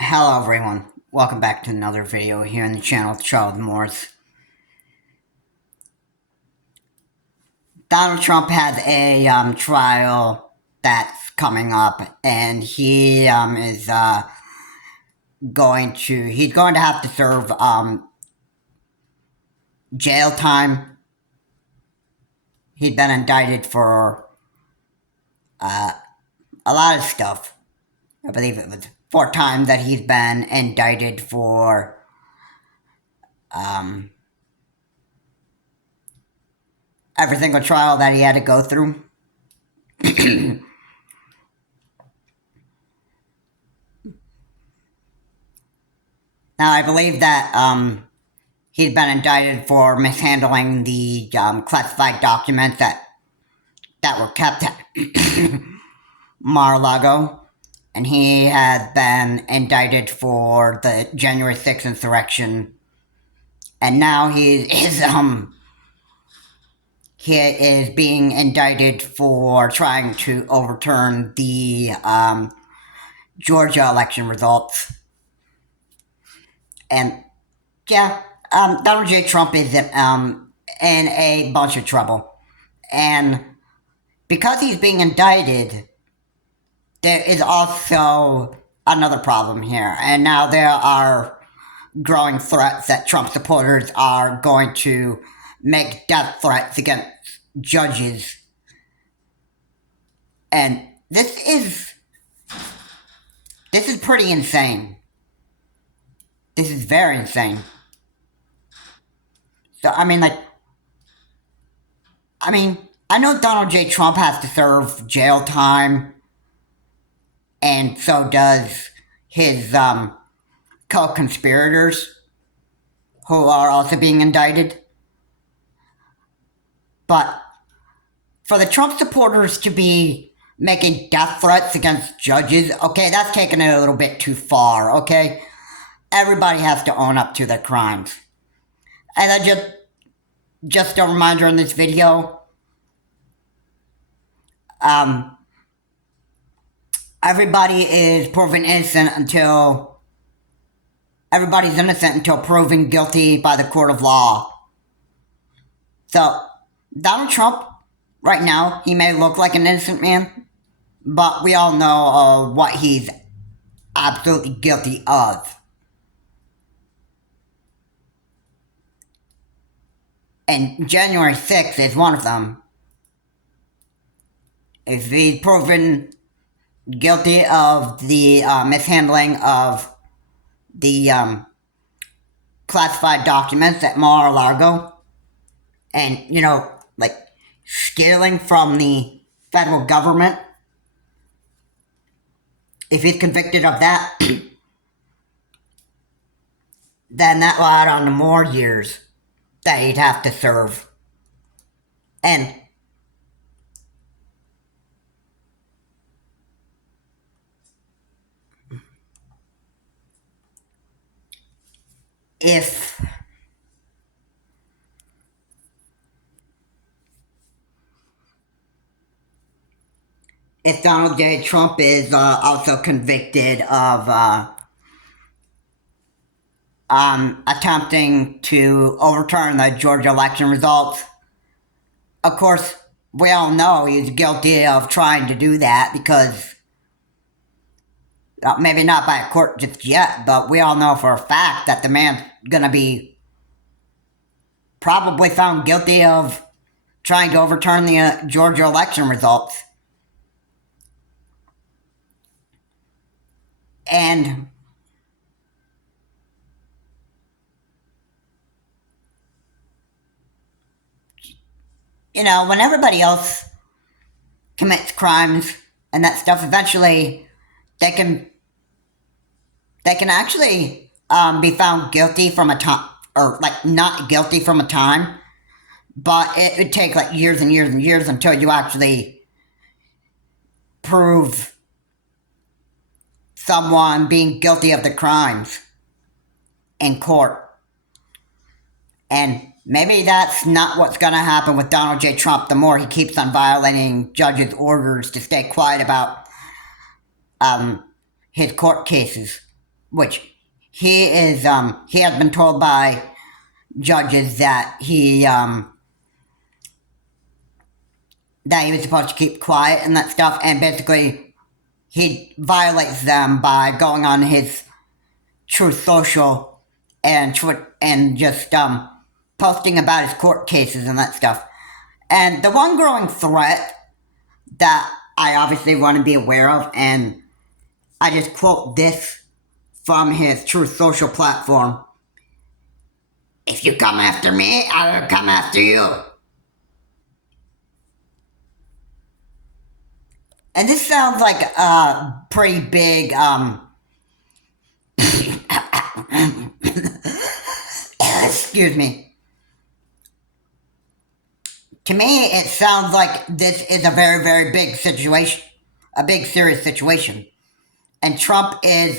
Hello everyone, welcome back to another video here on the channel with Charles Morris. Donald Trump has a trial that's coming up, and he is he's going to have to serve jail time. He's been indicted for a lot of stuff. I believe it was 4 times that he's been indicted for every single trial that he had to go through. Now, I believe that he'd been indicted for mishandling the classified documents that were kept at Mar-a-Lago, and he has been indicted for the January 6th insurrection, and now he is being indicted for trying to overturn the Georgia election results. And yeah, Donald J. Trump is in a bunch of trouble. And because he's being indicted, there is also another problem here. And now there are growing threats that Trump supporters are going to make death threats against judges. And this is pretty insane. This is very insane. So, I know Donald J. Trump has to serve jail time, and so does his co-conspirators, who are also being indicted. But for the Trump supporters to be making death threats against judges, okay, that's taking it a little bit too far, okay? Everybody has to own up to their crimes. And I just a reminder in this video, everybody is proven innocent until everybody's innocent until proven guilty by the court of law. So Donald Trump, right now, he may look like an innocent man, but we all know what he's absolutely guilty of. And January 6th is one of them. If he's proven guilty of the mishandling of the classified documents at Mar-a-Lago, and, stealing from the federal government, if he's convicted of that, then that will add on to more years that he'd have to serve. And if Donald J. Trump is also convicted of attempting to overturn the Georgia election results, of course, we all know he's guilty of trying to do that because, maybe not by a court just yet, but we all know for a fact that the man's gonna be probably found guilty of trying to overturn the Georgia election results. And when everybody else commits crimes and that stuff, eventually they can actually be found guilty from a time, or not guilty from a time, but it would take years and years and years until you actually prove someone being guilty of the crimes in court. And maybe that's not what's going to happen with Donald J. Trump the more he keeps on violating judges' orders to stay quiet about his court cases. which he has been told by judges that that he was supposed to keep quiet and that stuff, and basically he violates them by going on his Truth Social and just posting about his court cases and that stuff. And the one growing threat that I obviously want to be aware of, and I just quote this from his Truth Social platform: "If you come after me, I will come after you." And this sounds like a pretty big, excuse me. To me, it sounds like this is a very, very big situation, a big, serious situation. And Trump is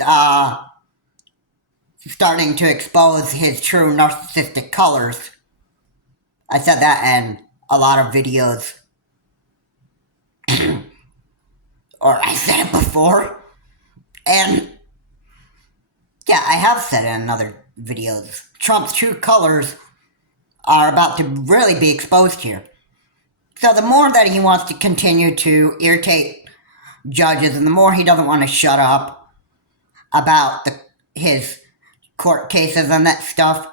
starting to expose his true narcissistic colors. I said that in a lot of videos, or I said it before. And yeah, I have said it in other videos. Trump's true colors are about to really be exposed here. So the more that he wants to continue to irritate judges, and the more he doesn't want to shut up about his court cases and that stuff,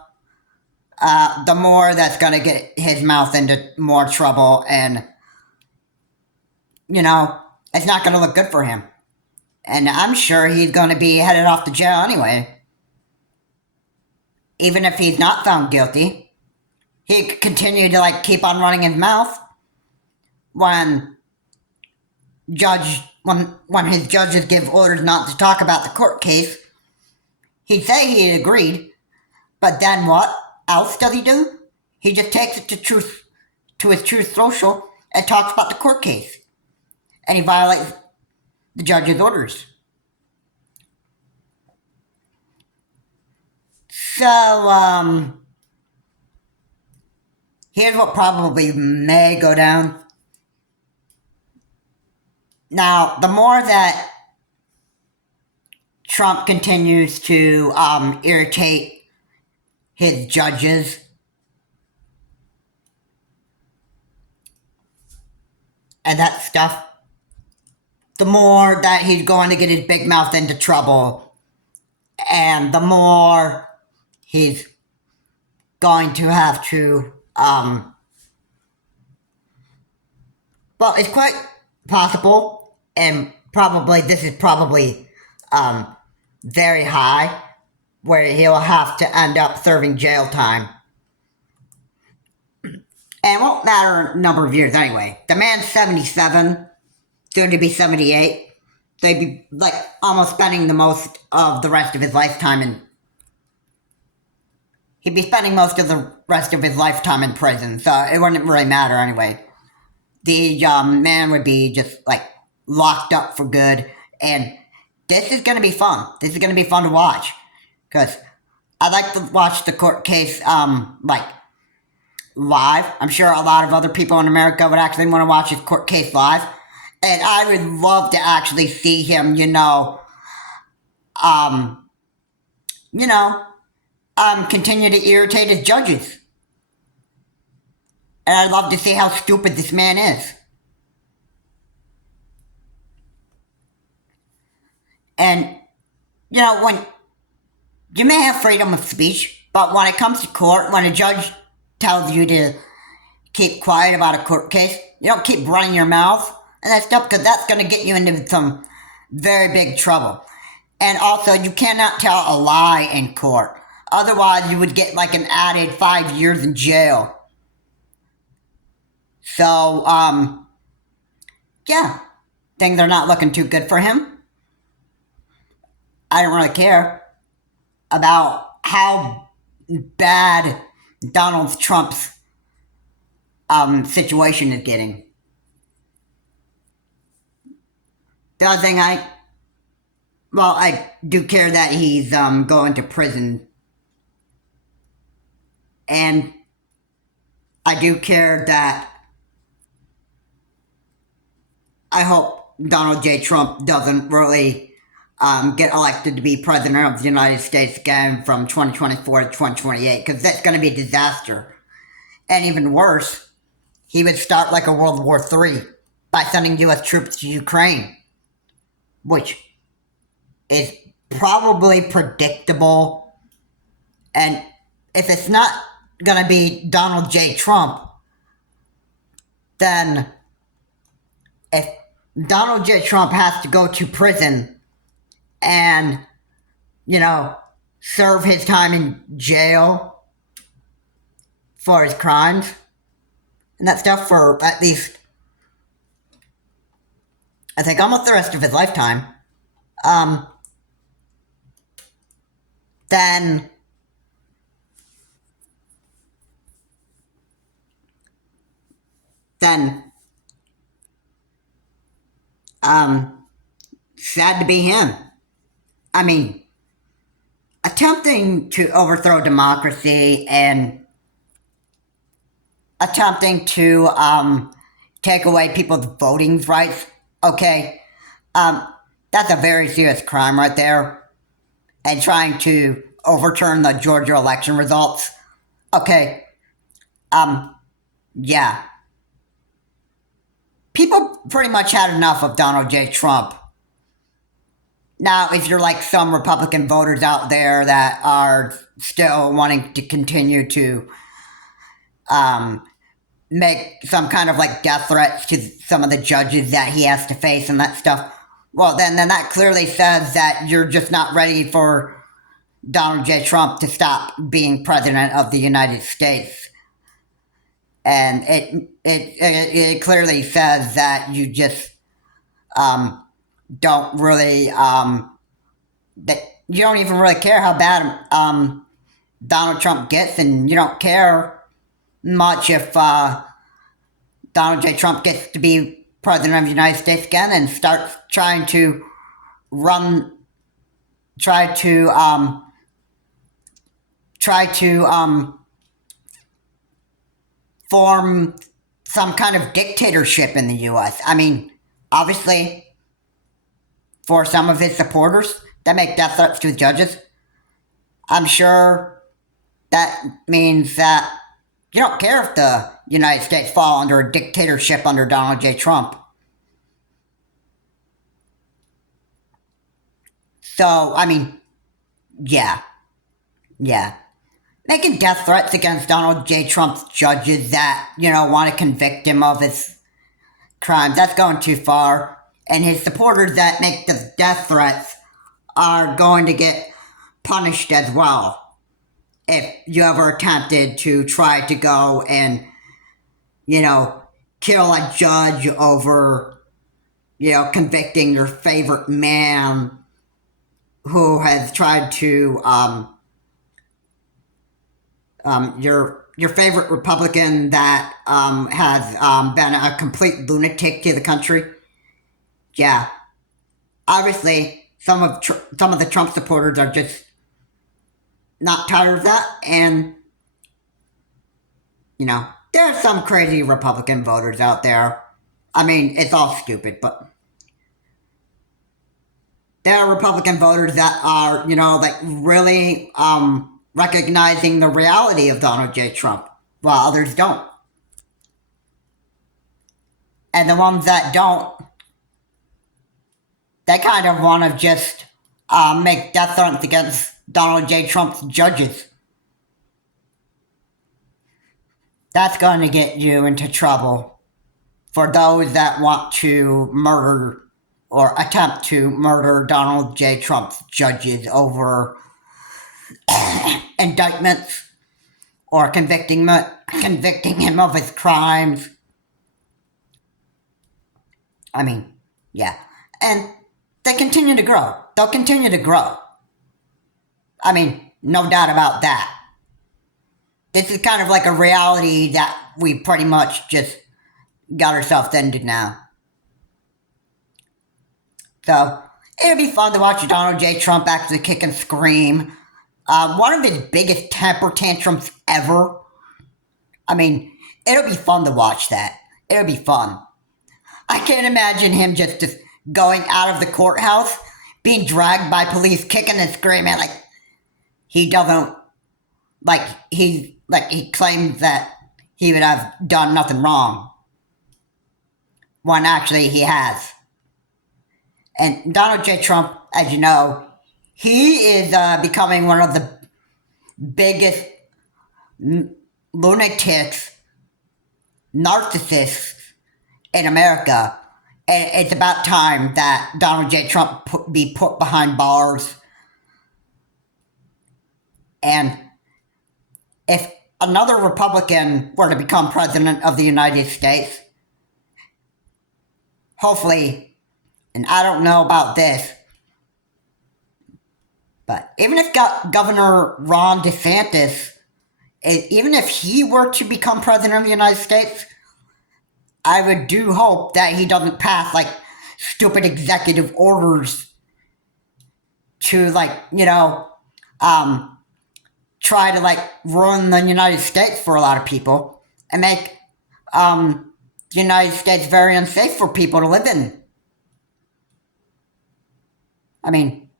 the more that's going to get his mouth into more trouble, and it's not going to look good for him. And I'm sure he's going to be headed off to jail anyway. Even if he's not found guilty, he could continue to keep on running his mouth when his judges give orders not to talk about the court case. He'd say he agreed, but then what else does he do? He just takes it to his Truth Social and talks about the court case, and he violates the judge's orders. So, here's what probably may go down. Now, the more that Trump continues to irritate his judges, and that stuff, the more that he's going to get his big mouth into trouble, and the more he's going to have to, well, it's quite possible, and this is probably very high, where he'll have to end up serving jail time. And it won't matter a number of years anyway. The man's 77, soon to be 78. So he'd be almost spending the most of the rest of his lifetime in. He'd be spending most of the rest of his lifetime in prison, so it wouldn't really matter anyway. The man would be just locked up for good, and this is going to be fun. This is going to be fun to watch, because I like to watch the court case live. I'm sure a lot of other people in America would actually want to watch his court case live, and I would love to actually see him, continue to irritate his judges. And I'd love to see how stupid this man is. And, when you may have freedom of speech, but when it comes to court, when a judge tells you to keep quiet about a court case, you don't keep running your mouth and that stuff, because that's going to get you into some very big trouble. And also, you cannot tell a lie in court. Otherwise, you would get an added 5 years in jail. So, yeah, things are not looking too good for him. I don't really care about how bad Donald Trump's situation is getting. The other thing I do care that he's going to prison. And I do care that I hope Donald J. Trump doesn't really get elected to be president of the United States again from 2024 to 2028, because that's going to be a disaster. And even worse, he would start like a World War III by sending U.S. troops to Ukraine, which is probably predictable. And if it's not going to be Donald J. Trump, then if Donald J. Trump has to go to prison and, serve his time in jail for his crimes and that stuff for at least, I think, almost the rest of his lifetime, then sad to be him. I mean, attempting to overthrow democracy and attempting to take away people's voting rights, okay, that's a very serious crime right there. And trying to overturn the Georgia election results, okay, yeah. People pretty much had enough of Donald J. Trump. Now, if you're like some Republican voters out there that are still wanting to continue to make some kind of like death threats to some of the judges that he has to face and that stuff, well, then that clearly says that you're just not ready for Donald J. Trump to stop being president of the United States. And it clearly says that you just don't really that you don't even really care how bad Donald Trump gets, and you don't care much if Donald J. Trump gets to be president of the United States again and starts trying to form some kind of dictatorship in the U.S. I mean, obviously, for some of his supporters that make death threats to judges, I'm sure that means that you don't care if the United States fall under a dictatorship under Donald J. Trump. So, I mean, yeah. Making death threats against Donald J. Trump's judges that, want to convict him of his crimes, that's going too far. And his supporters that make the death threats are going to get punished as well. If you ever attempted to try to go and, kill a judge over, convicting your favorite man who has tried to, your favorite Republican that has been a complete lunatic to the country. Yeah, obviously some of the Trump supporters are just not tired of that, and there are some crazy Republican voters out there. I mean, it's all stupid, but there are Republican voters that are, really recognizing the reality of Donald J. Trump, while others don't. And the ones that don't, they kind of want to just make death threats against Donald J. Trump's judges. That's going to get you into trouble for those that want to murder or attempt to murder Donald J. Trump's judges over indictments or convicting him of his crimes. I mean, yeah. And they continue to grow. They'll continue to grow. I mean, no doubt about that. This is kind of like a reality that we pretty much just got ourselves into now. So, it'll be fun to watch Donald J. Trump actually kick and scream. One of his biggest temper tantrums ever. I mean, it'll be fun to watch that. It'll be fun. I can't imagine him just going out of the courthouse, being dragged by police, kicking and screaming, like he doesn't, he claims that he would have done nothing wrong, when actually he has. And Donald J. Trump, as you know, he is becoming one of the biggest lunatics, narcissists in America. And it's about time that Donald J. Trump be put behind bars. And if another Republican were to become president of the United States, hopefully, and I don't know about this, but even if Governor Ron DeSantis, even if he were to become president of the United States, I would do hope that he doesn't pass, stupid executive orders to, try to, ruin the United States for a lot of people and make, the United States very unsafe for people to live in. I mean,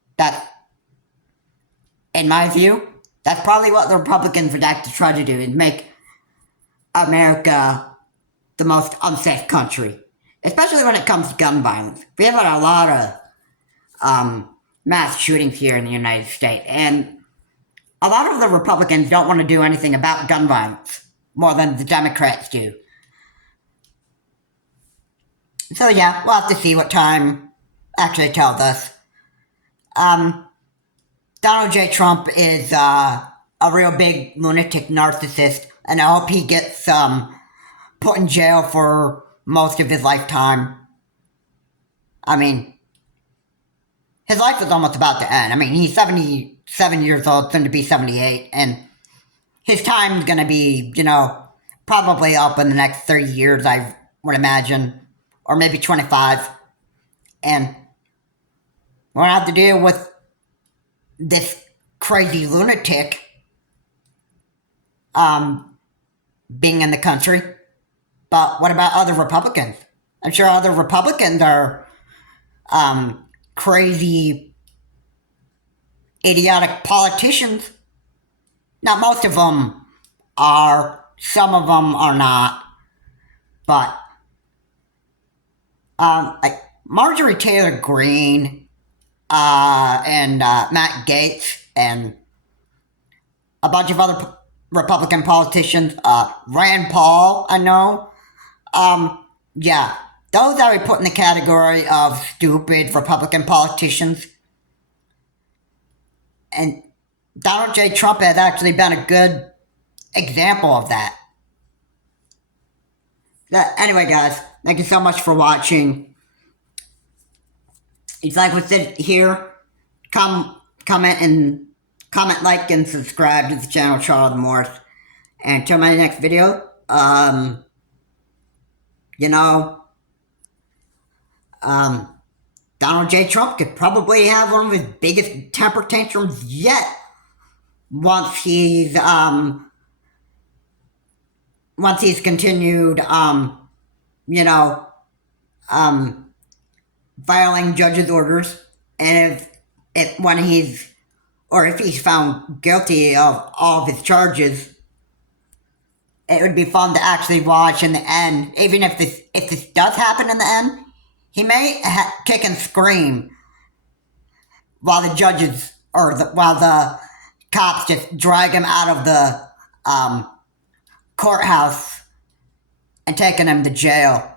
in my view, that's probably what the Republicans would like to try to do, is make America the most unsafe country, especially when it comes to gun violence. We have a lot of mass shootings here in the United States, and a lot of the Republicans don't want to do anything about gun violence more than the Democrats do. So yeah, we'll have to see what time actually tells us. Donald J. Trump is a real big lunatic narcissist, and I hope he gets put in jail for most of his lifetime. I mean, his life is almost about to end. I mean, he's 77 years old, soon to be 78, and his time's going to be, probably up in the next 30 years, I would imagine, or maybe 25. And we're going to have to deal with this crazy lunatic being in the country. But what about other Republicans? I'm sure other Republicans are crazy, idiotic politicians. Now, most of them are. Some of them are not. But Marjorie Taylor Greene and Matt Gaetz and a bunch of other Republican politicians, Rand Paul, I know. Yeah, those I would put in the category of stupid Republican politicians. And Donald J. Trump has actually been a good example of that. Anyway, guys, thank you so much for watching. If you like what's here, comment, like, and subscribe to the channel, Charles Morris. And until my next video, Donald J. Trump could probably have one of his biggest temper tantrums yet once he's continued, violating judges' orders, and if he's found guilty of all of his charges, it would be fun to actually watch in the end. Even if this does happen in the end, he may kick and scream while the judges while the cops just drag him out of the courthouse and taking him to jail.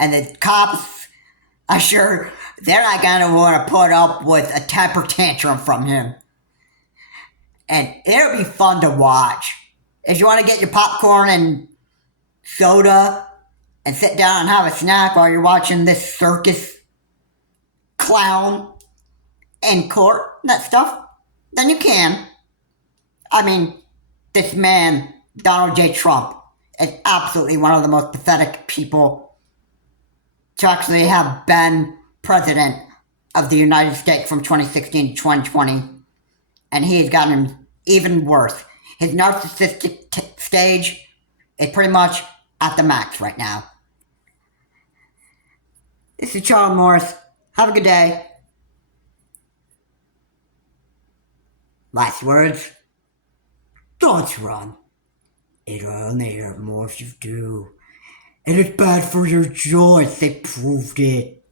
And the cops, I'm sure they're not gonna want to put up with a temper tantrum from him. And it'll be fun to watch. If you want to get your popcorn and soda and sit down and have a snack while you're watching this circus clown in court and that stuff, then you can. I mean, this man, Donald J. Trump, is absolutely one of the most pathetic people to actually have been president of the United States from 2016 to 2020. And he's gotten even worse. His narcissistic stage is pretty much at the max right now. This is Charles Morris. Have a good day. Last words? Don't run. It'll only hurt more if you do. And it's bad for your joints, they proved it.